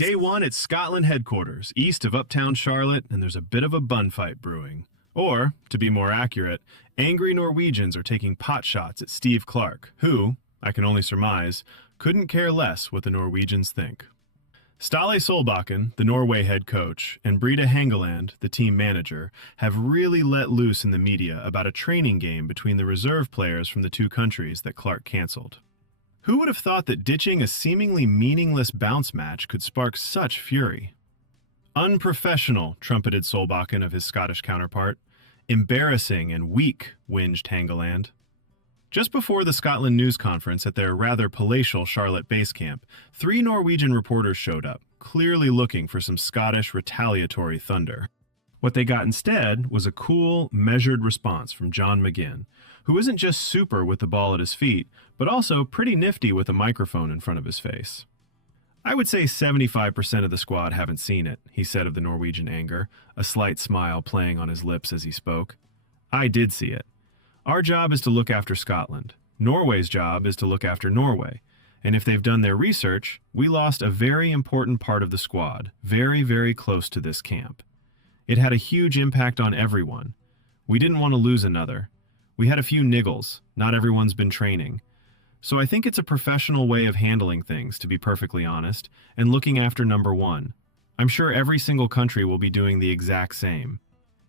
Day one at Scotland headquarters, east of uptown Charlotte, and there's a bit of a bun fight brewing. Or, to be more accurate, angry Norwegians are taking pot shots at Steve Clarke, who, I can only surmise, couldn't care less what the Norwegians think. Ståle Solbakken, the Norway head coach, and Brede Hangeland, the team manager, have really let loose in the media about a training game between the reserve players from the two countries that Clarke canceled. Who would have thought that ditching a seemingly meaningless bounce match could spark such fury? Unprofessional, trumpeted Solbakken of his Scottish counterpart. Embarrassing and weak, whinged Hangeland. Just before the Scotland news conference at their rather palatial Charlotte base camp, 3 Norwegian reporters showed up, clearly looking for some Scottish retaliatory thunder. What they got instead was a cool, measured response from John McGinn, who isn't just super with the ball at his feet, but also pretty nifty with a microphone in front of his face. I would say 75% of the squad haven't seen it, he said of the Norwegian anger, a slight smile playing on his lips as he spoke. I did see it. Our job is to look after Scotland. Norway's job is to look after Norway. And if they've done their research, we lost a very important part of the squad, very, very close to this camp. It had a huge impact on everyone. We didn't want to lose another. We had a few niggles. Not everyone's been training. So I think it's a professional way of handling things, to be perfectly honest, and looking after number one. I'm sure every single country will be doing the exact same.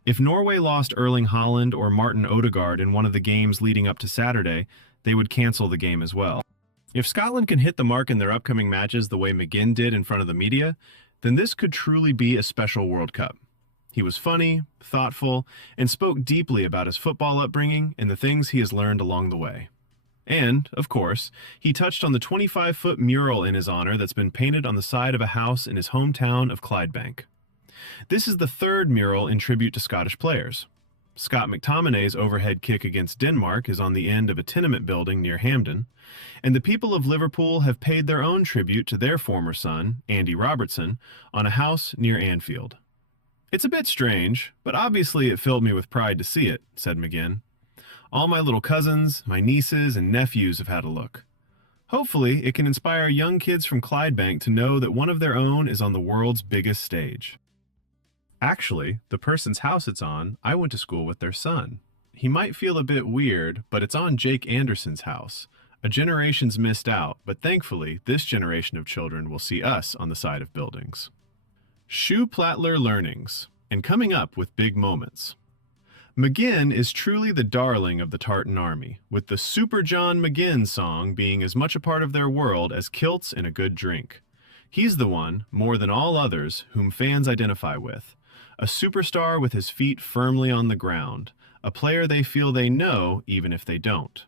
If Norway lost Erling Haaland or Martin Odegaard in one of the games leading up to Saturday, they would cancel the game as well. If Scotland can hit the mark in their upcoming matches the way McGinn did in front of the media, then this could truly be a special World Cup. He was funny, thoughtful, and spoke deeply about his football upbringing and the things he has learned along the way. And, of course, he touched on the 25-foot mural in his honor that's been painted on the side of a house in his hometown of Clydebank. This is the 3rd mural in tribute to Scottish players. Scott McTominay's overhead kick against Denmark is on the end of a tenement building near Hampden, and the people of Liverpool have paid their own tribute to their former son, Andy Robertson, on a house near Anfield. It's a bit strange, but obviously it filled me with pride to see it, said McGinn. All my little cousins, my nieces, and nephews have had a look. Hopefully, it can inspire young kids from Clydebank to know that one of their own is on the world's biggest stage. Actually, the person's house it's on, I went to school with their son. He might feel a bit weird, but it's on Jake Anderson's house. A generation's missed out, but thankfully, this generation of children will see us on the side of buildings. Shoe Plattler learnings, and coming up with big moments. McGinn is truly the darling of the Tartan Army, with the Super John McGinn song being as much a part of their world as kilts and a good drink. He's the one, more than all others, whom fans identify with. A superstar with his feet firmly on the ground, a player they feel they know even if they don't.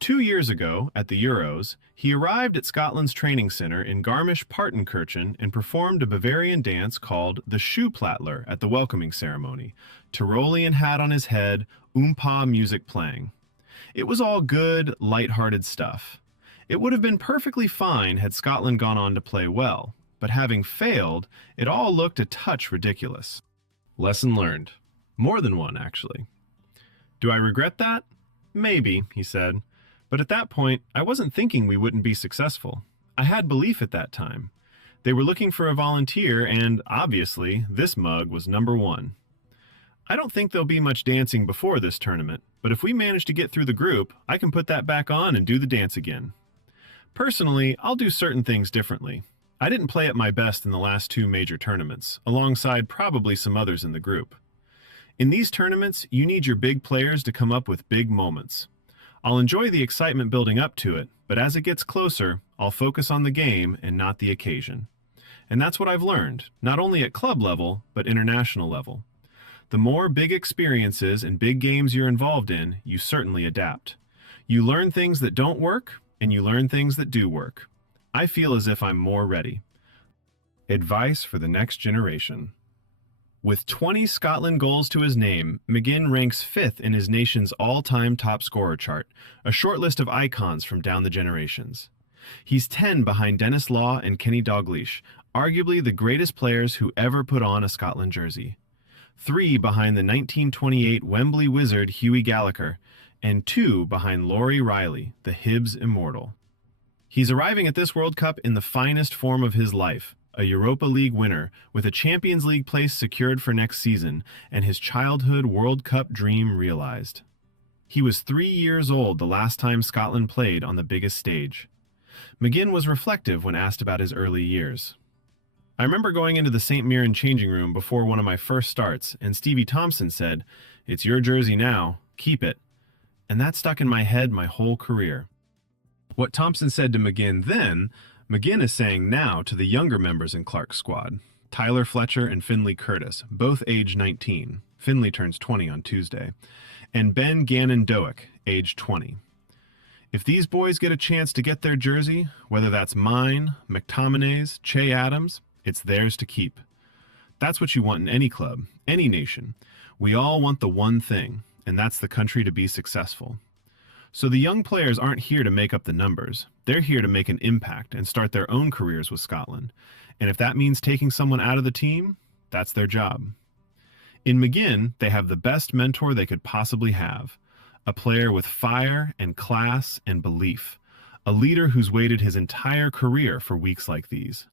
2 years ago, at the Euros, he arrived at Scotland's training centre in Garmisch-Partenkirchen and performed a Bavarian dance called the Shoe Plattler at the welcoming ceremony, Tyrolean hat on his head, oompa music playing. It was all good, light-hearted stuff. It would have been perfectly fine had Scotland gone on to play well, but having failed, it all looked a touch ridiculous. Lesson learned. More than one, actually. Do I regret that? Maybe, he said. But at that point, I wasn't thinking we wouldn't be successful. I had belief at that time. They were looking for a volunteer, and obviously, this mug was number 1. I don't think there'll be much dancing before this tournament, but if we manage to get through the group, I can put that back on and do the dance again. Personally, I'll do certain things differently. I didn't play at my best in the last 2 major tournaments, alongside probably some others in the group. In these tournaments, you need your big players to come up with big moments. I'll enjoy the excitement building up to it, but as it gets closer, I'll focus on the game and not the occasion. And that's what I've learned, not only at club level, but international level. The more big experiences and big games you're involved in, you certainly adapt. You learn things that don't work, and you learn things that do work. I feel as if I'm more ready. Advice for the next generation. With 20 Scotland goals to his name, McGinn ranks 5th in his nation's all-time top scorer chart, a short list of icons from down the generations. He's 10 behind Dennis Law and Kenny Dalglish, arguably the greatest players who ever put on a Scotland jersey. 3 behind the 1928 Wembley wizard Hughie Gallagher, and 2 behind Laurie Riley, the Hibs immortal. He's arriving at this World Cup in the finest form of his life, a Europa League winner with a Champions League place secured for next season and his childhood World Cup dream realized. He was 3 years old the last time Scotland played on the biggest stage. McGinn was reflective when asked about his early years. I remember going into the St. Mirren changing room before one of my first starts, and Stevie Thompson said, "It's your jersey now, keep it." And that stuck in my head my whole career. What Thompson said to McGinn then, McGinn is saying now to the younger members in Clarke's squad, Tyler Fletcher and Finlay Curtis, both age 19. Finlay turns 20 on Tuesday. And Ben Gannon-Doak, age 20. If these boys get a chance to get their jersey, whether that's mine, McTominay's, Che Adams, it's theirs to keep. That's what you want in any club, any nation. We all want the one thing, and that's the country to be successful. So the young players aren't here to make up the numbers. They're here to make an impact and start their own careers with Scotland. And if that means taking someone out of the team, that's their job. In McGinn, they have the best mentor they could possibly have. A player with fire and class and belief. A leader who's waited his entire career for weeks like these.